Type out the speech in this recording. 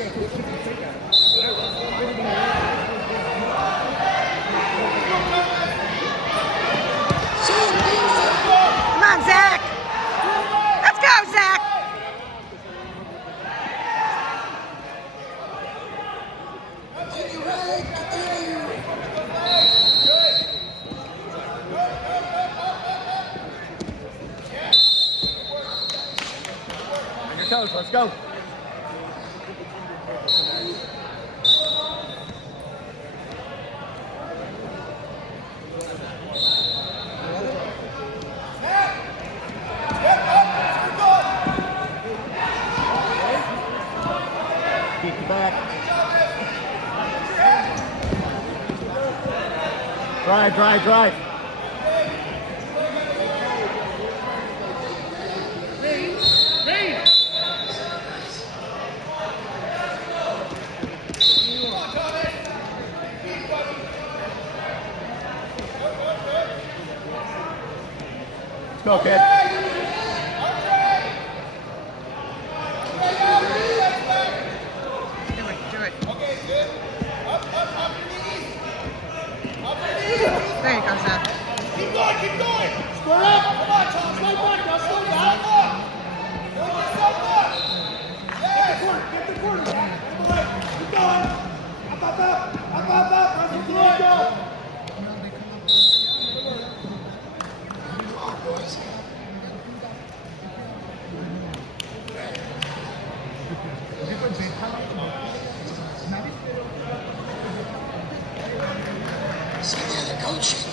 Come on, Zach. Let's go, Zach. On your toes, let's go. Keep the back. Drive, drive, drive. Let's go, kid. Do it. There you go, Zach. Keep going! Square up! Come on, Tom, slow down, now slow down! Build yourself up! Yes! Get the corner, Zach! Keep going! Up! That's what you want to go! Coach.